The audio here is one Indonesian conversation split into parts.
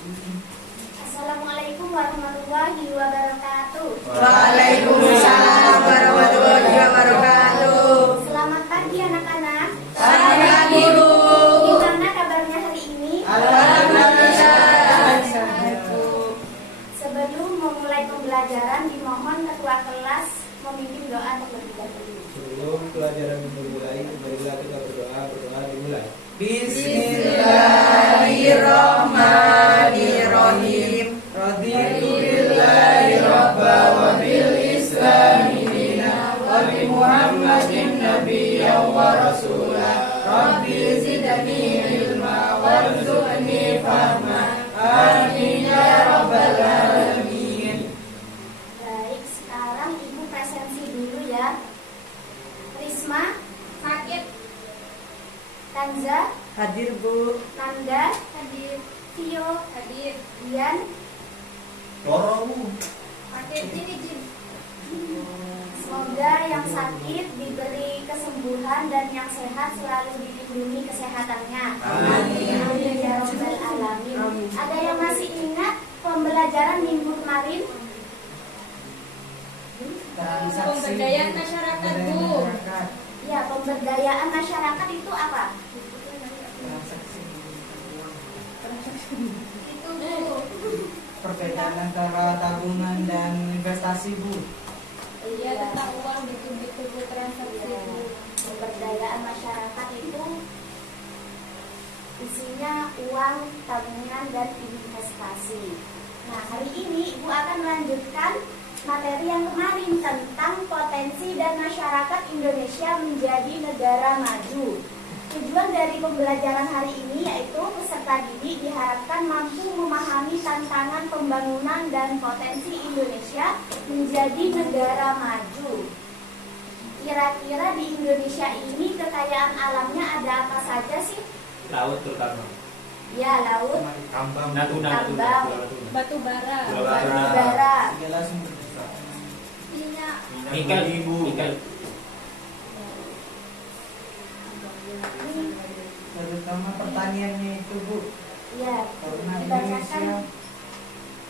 Assalamualaikum warahmatullahi wabarakatuh. Waalaikumsalam warahmatullahi wabarakatuh. Selamat pagi anak-anak. Selamat pagi, Bu. Gimana kabarnya hari ini? Alhamdulillah. Sebelum memulai pembelajaran, dimohon ketua kelas memimpin doa terlebih dahulu. Sebelum pelajaran dimulai, marilah kita berdoa dimulai. Bismillahirrahmanirrahim. Raditu billahi rabba wa bil islami dina wa bi Muhammadin nabiyyan wa rasula. Rabbi zidni ilma warzuqni fahma. Amin ya rabbal alamin. Baik, sekarang Ibu presensi dulu ya. Risma, Sakit. Kanza, Hadir, Bu. Nanda, Hadir. Tio, Hadir. Dian. Sakit. Jin. Semoga yang sakit diberi kesembuhan dan yang sehat selalu dilindungi kesehatannya. Amin. Amin ya rabbal alamin. Ada yang masih ingat pembelajaran minggu kemarin? Pemberdayaan masyarakat, Bu. Ya, pemberdayaan masyarakat itu apa? Itu, Bu. Perbedaan antara tabungan dan investasi, Bu. Iya, tentang uang gitu-gitu, Bu, transaksi, Bu. Pemberdayaan masyarakat itu isinya uang, tabungan, dan investasi. Nah, hari ini Ibu akan melanjutkan materi yang kemarin tentang potensi dan masyarakat Indonesia menjadi negara maju. Tujuan dari pembelajaran hari ini yaitu peserta didik diharapkan mampu memahami tantangan pembangunan dan potensi Indonesia menjadi negara maju. Kira-kira di Indonesia ini kekayaan alamnya ada apa saja sih? Laut terutama. Ya, laut, Tambang. Tambang. Batu bara. bara, Minyak. Nikel. Terutama pertaniannya itu, Bu. ya, Karena dibacakan.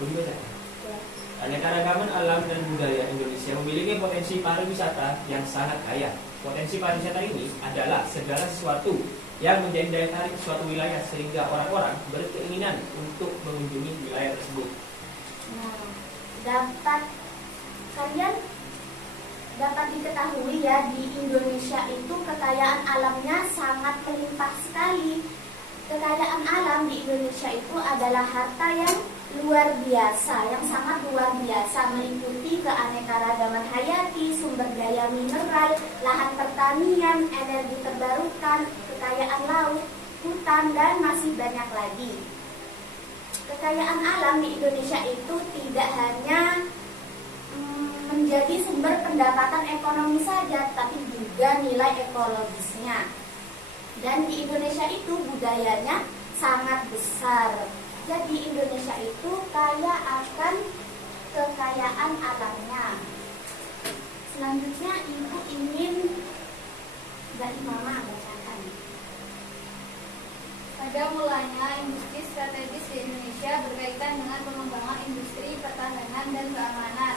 Indonesia Ya. Keanekaragaman alam dan budaya Indonesia memiliki potensi pariwisata yang sangat kaya. Potensi pariwisata ini adalah segala sesuatu yang menjadi daya tarik suatu wilayah sehingga orang-orang berkeinginan untuk mengunjungi wilayah tersebut. Nah, kalian dapat diketahui ya, di Indonesia itu kekayaan alamnya sangat melimpah sekali. Kekayaan alam di Indonesia itu adalah harta yang luar biasa, yang sangat luar biasa, meliputi keanekaragaman hayati, sumber daya mineral, lahan pertanian, energi terbarukan, kekayaan laut, hutan, dan masih banyak lagi. Kekayaan alam di Indonesia itu tidak hanya menjadi sumber pendapatan ekonomi saja, tapi juga nilai ekologisnya. Dan di Indonesia itu budayanya sangat besar. Jadi Indonesia itu kaya akan kekayaan alamnya. Selanjutnya Ibu ingin dari Mama bacakan. Pada mulanya, industri strategis di Indonesia berkaitan dengan pengembangan industri pertahanan dan keamanan,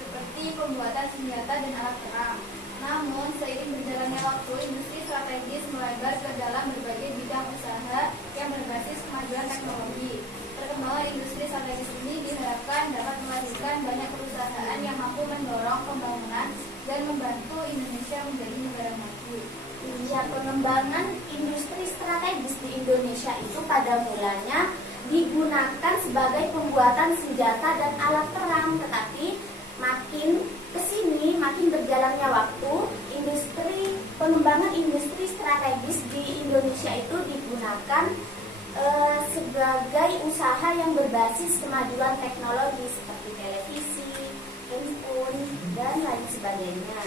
seperti pembuatan senjata dan alat perang. Namun, seiring berjalannya waktu, industri strategis melebar ke dalam berbagai bidang usaha yang berbasis kemajuan teknologi. Perkembangan industri strategis ini diharapkan dapat melahirkan banyak perusahaan yang mampu mendorong pembangunan dan membantu Indonesia menjadi negara maju. Ya, pengembangan industri strategis di Indonesia itu pada mulanya digunakan sebagai pembuatan senjata dan alat perang, tetapi makin kesini, makin berjalannya waktu, pengembangan industri strategis di Indonesia itu digunakan sebagai usaha yang berbasis kemajuan teknologi seperti televisi, handphone, dan lain sebagainya.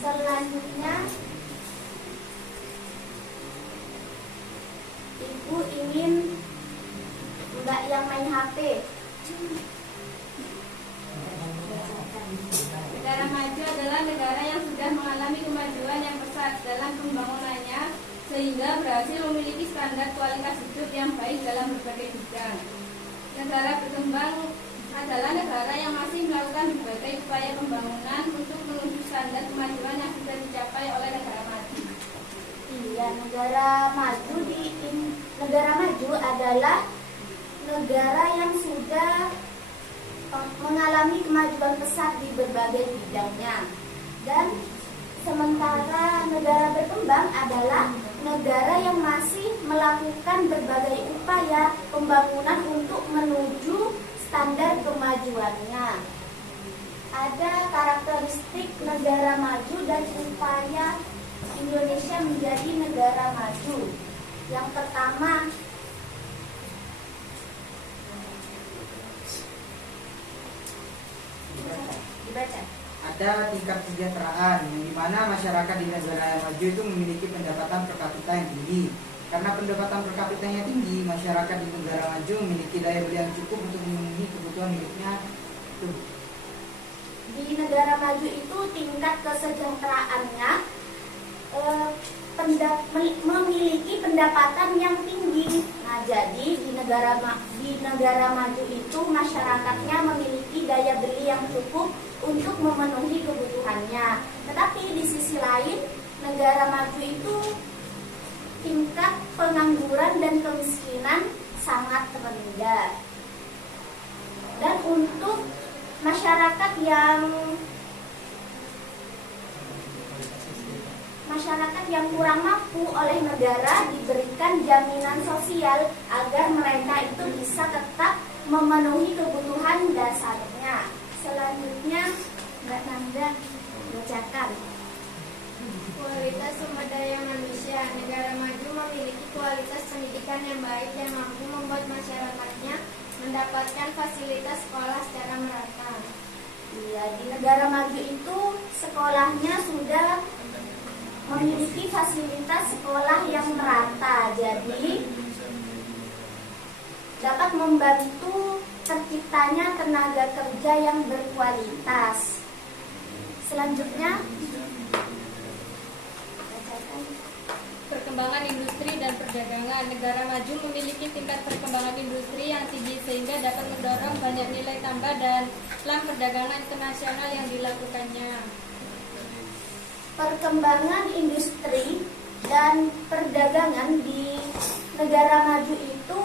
Selanjutnya, Ibu ingin Mbak yang main HP. Negara maju adalah negara yang sudah mengalami kemajuan yang pesat dalam pembangunannya, sehingga berhasil memiliki standar kualitas hidup yang baik dalam berbagai bidang. Negara berkembang adalah negara yang masih melakukan berbagai upaya pembangunan untuk menuju standar kemajuan yang sudah dicapai oleh negara maju. Iya, negara maju adalah negara yang sudah mengalami kemajuan pesat di berbagai bidangnya. Dan sementara negara berkembang adalah negara yang masih melakukan berbagai upaya pembangunan untuk menuju standar kemajuannya. Ada karakteristik negara maju dan upaya Indonesia menjadi negara maju. Yang pertama, dibaca. Ada tingkat kesejahteraan, yang dimana masyarakat di negara maju itu memiliki pendapatan per kapita yang tinggi. Karena pendapatan per kapitanya tinggi, masyarakat di negara maju memiliki daya beli yang cukup untuk memenuhi kebutuhan hidupnya. Di negara maju itu tingkat kesejahteraannya memiliki pendapatan yang tinggi. Nah, jadi di negara maju itu masyarakatnya memiliki daya beli yang cukup untuk memenuhi kebutuhannya. Tetapi di sisi lain, negara maju itu tingkat pengangguran dan kemiskinan sangat rendah. Dan untuk masyarakat yang kurang mampu oleh negara diberikan jaminan sosial agar mereka itu bisa tetap memenuhi kebutuhan dasarnya. Selanjutnya, Mbak Nanda bacakan. Kualitas sumber daya manusia. Negara maju memiliki kualitas pendidikan yang baik dan mampu membuat masyarakatnya mendapatkan fasilitas sekolah secara merata. Iya, di negara maju itu sekolahnya sudah memiliki fasilitas sekolah yang merata, jadi dapat membantu terciptanya tenaga kerja yang berkualitas. Selanjutnya, Perkembangan industri dan perdagangan. Negara maju memiliki tingkat perkembangan industri yang tinggi sehingga dapat mendorong banyak nilai tambah dan dalam perdagangan internasional yang dilakukannya. perkembangan industri dan perdagangan di negara maju itu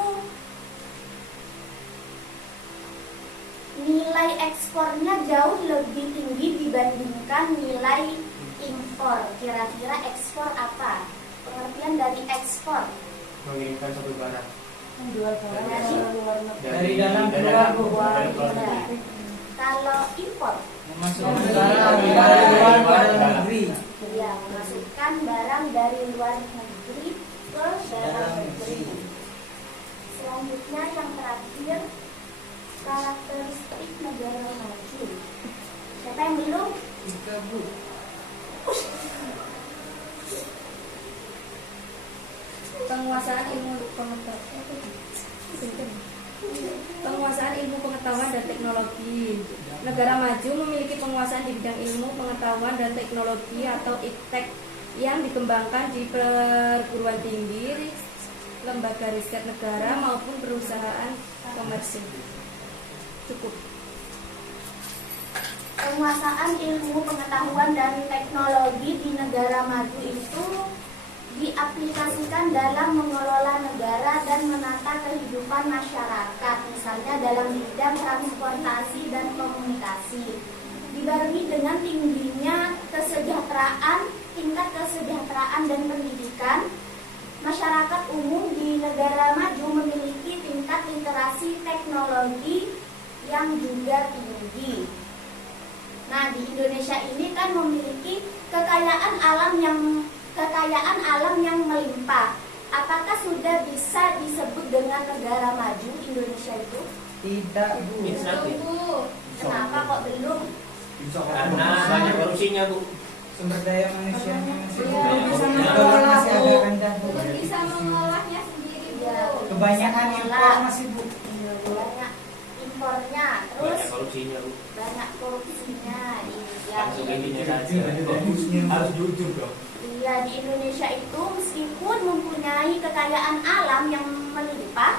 nilai ekspornya jauh lebih tinggi dibandingkan nilai impor. Kira-kira ekspor apa? Pengertian dari ekspor. Mengirimkan satu barang Dari dalam keluar, Bu. Kalau impor, Memasukkan barang dari luar negeri. ya, memasukkan barang dari luar negeri ke dalam negeri. Selanjutnya yang terakhir, karakteristik negara maju. Siapa yang belum? Tiga, Bu. Penguasaan ilmu pengetahuan dan teknologi. Negara maju memiliki penguasaan di bidang ilmu pengetahuan dan teknologi atau IPTEK yang dikembangkan di perguruan tinggi, lembaga riset negara maupun perusahaan komersil. Cukup. Penguasaan ilmu pengetahuan dan teknologi di negara maju itu diaplikasikan dalam mengelola negara dan menata kehidupan masyarakat, misalnya dalam bidang transportasi dan komunikasi. Dibarengi dengan tingginya kesejahteraan, tingkat kesejahteraan dan pendidikan, masyarakat umum di negara maju memiliki tingkat literasi teknologi yang juga tinggi. Nah, di Indonesia ini kan memiliki kekayaan alam yang melimpah. Apakah sudah bisa disebut dengan negara maju Indonesia itu? Tidak, Bu. Tunggu. Kenapa kok belum? Karena banyak korupsinya, Bu. Sumber daya manusianya masih Belum bisa Kebetulan masih agak rendah, Bu. Belum bisa mengolahnya sendiri, Bu. Ya, Kebanyakan impor masih, Bu. banyak impornya, terus Banyak korupsinya, Bu. banyak korupsinya. Iya, Langsung intinya saja. Harus jujur dong. iya, di Indonesia itu meskipun mempunyai kekayaan alam yang melimpah,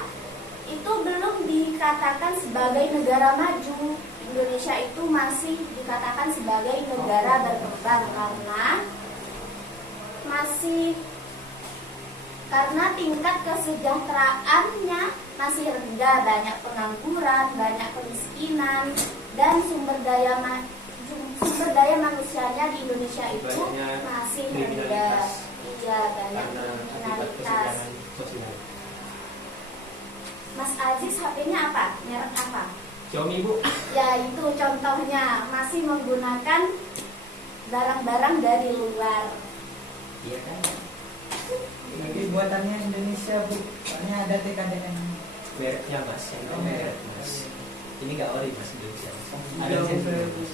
itu belum dikatakan sebagai negara maju. Indonesia itu masih dikatakan sebagai negara berkembang karena tingkat kesejahteraannya masih rendah, banyak pengangguran, banyak kemiskinan, dan sumber daya manusianya di Indonesia itu Banyak masih rendah. kriminalitas. Iya, banyak Karena akibat kriminalitas. kesenjangan sosial. Mas Aziz HP-nya apa? Merek apa? Xiaomi, Bu. Ya itu contohnya, masih menggunakan barang-barang dari luar. Iya kan? Tapi buatannya Indonesia Bu, soalnya ada TKDN. Mereknya Mas, yang itu merek Mas. Ini nggak ori Mas Indonesia. Ada Iya, sensor betul. Mas.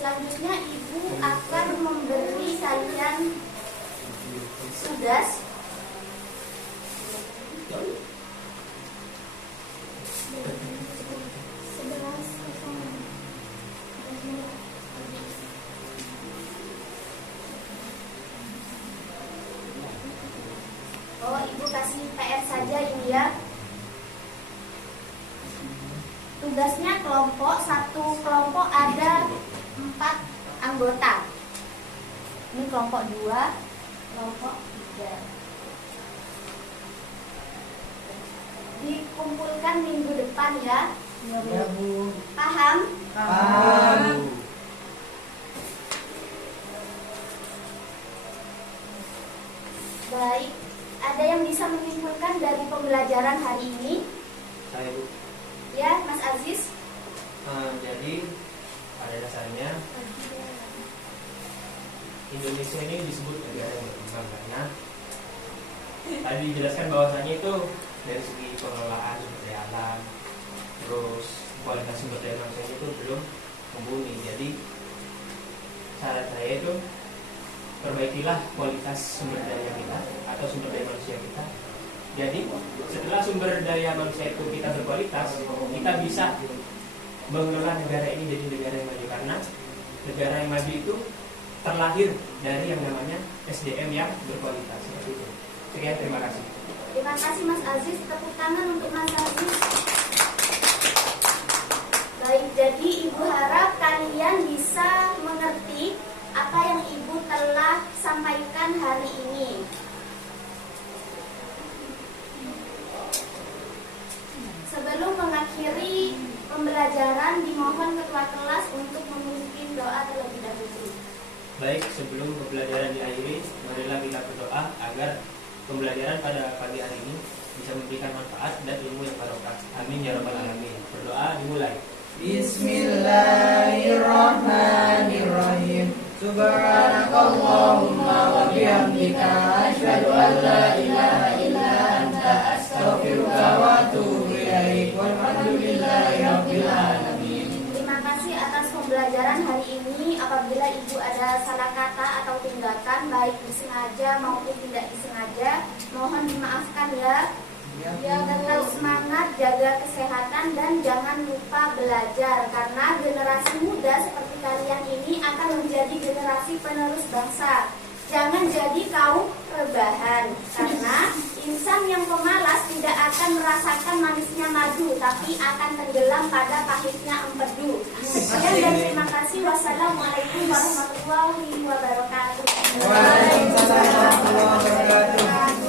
Selanjutnya Ibu akan memberi kalian tugas. Oh, Ibu kasih PR saja ini ya. Tugasnya satu kelompok ada 4 anggota. Ini kelompok 2, kelompok 3. Dikumpulkan minggu depan ya. Ya Bu. Paham? Paham. Baik. Ada yang bisa menyimpulkan dari pembelajaran hari ini? Saya Bu. Ya, Mas Aziz. Jadi pada dasarnya Indonesia ini disebut negara yang berkembang karena tadi dijelaskan bahwasannya itu dari segi pengelolaan sumber daya alam, terus kualitas sumber daya manusia itu belum mumpuni. Jadi saran saya itu perbaikilah kualitas sumber daya kita atau sumber daya manusia kita. Jadi setelah sumber daya manusia itu kita berkualitas, kita bisa mengelola negara ini jadi negara yang maju, karena negara yang maju itu terlahir dari yang namanya SDM yang berkualitas. Seperti itu. Sekian, terima kasih. Terima kasih Mas Aziz. Tepuk tangan untuk Mas Aziz. Baik, jadi Ibu harap kalian bisa mengerti apa yang Ibu telah sampaikan hari ini. Sebelum mengakhiri pembelajaran, dimohon ketua kelas untuk memimpin doa terlebih dahulu. Baik, sebelum pembelajaran diakhiri, marilah kita berdoa agar pembelajaran pada pagi hari ini bisa memberikan manfaat dan ilmu yang barokah. Amin ya rabbal alamin. Berdoa dimulai. Bismillahirrahmanirrahim. Subhanakallahumma wa bihamdika asyhadu an la ilaha illa anta astaghfiruka wa atubu ilaik. Walhamdulillahi rabbil alamin. Terima kasih atas pembelajaran hari ini. Apabila Ibu ada salah kata atau tindakan, baik disengaja maupun tidak disengaja, mohon dimaafkan ya. Ya, tetap semangat, jaga kesehatan, dan jangan lupa belajar. Karena generasi muda seperti kalian ini akan menjadi generasi penerus bangsa. Jangan jadi kaum rebahan. Karena insan yang pemalas tidak akan merasakan manisnya madu, tapi akan tenggelam pada pahitnya empedu. Sekian dan terima kasih. Wassalamualaikum warahmatullahi wabarakatuh. Waalaikumsalam warahmatullahi wabarakatuh.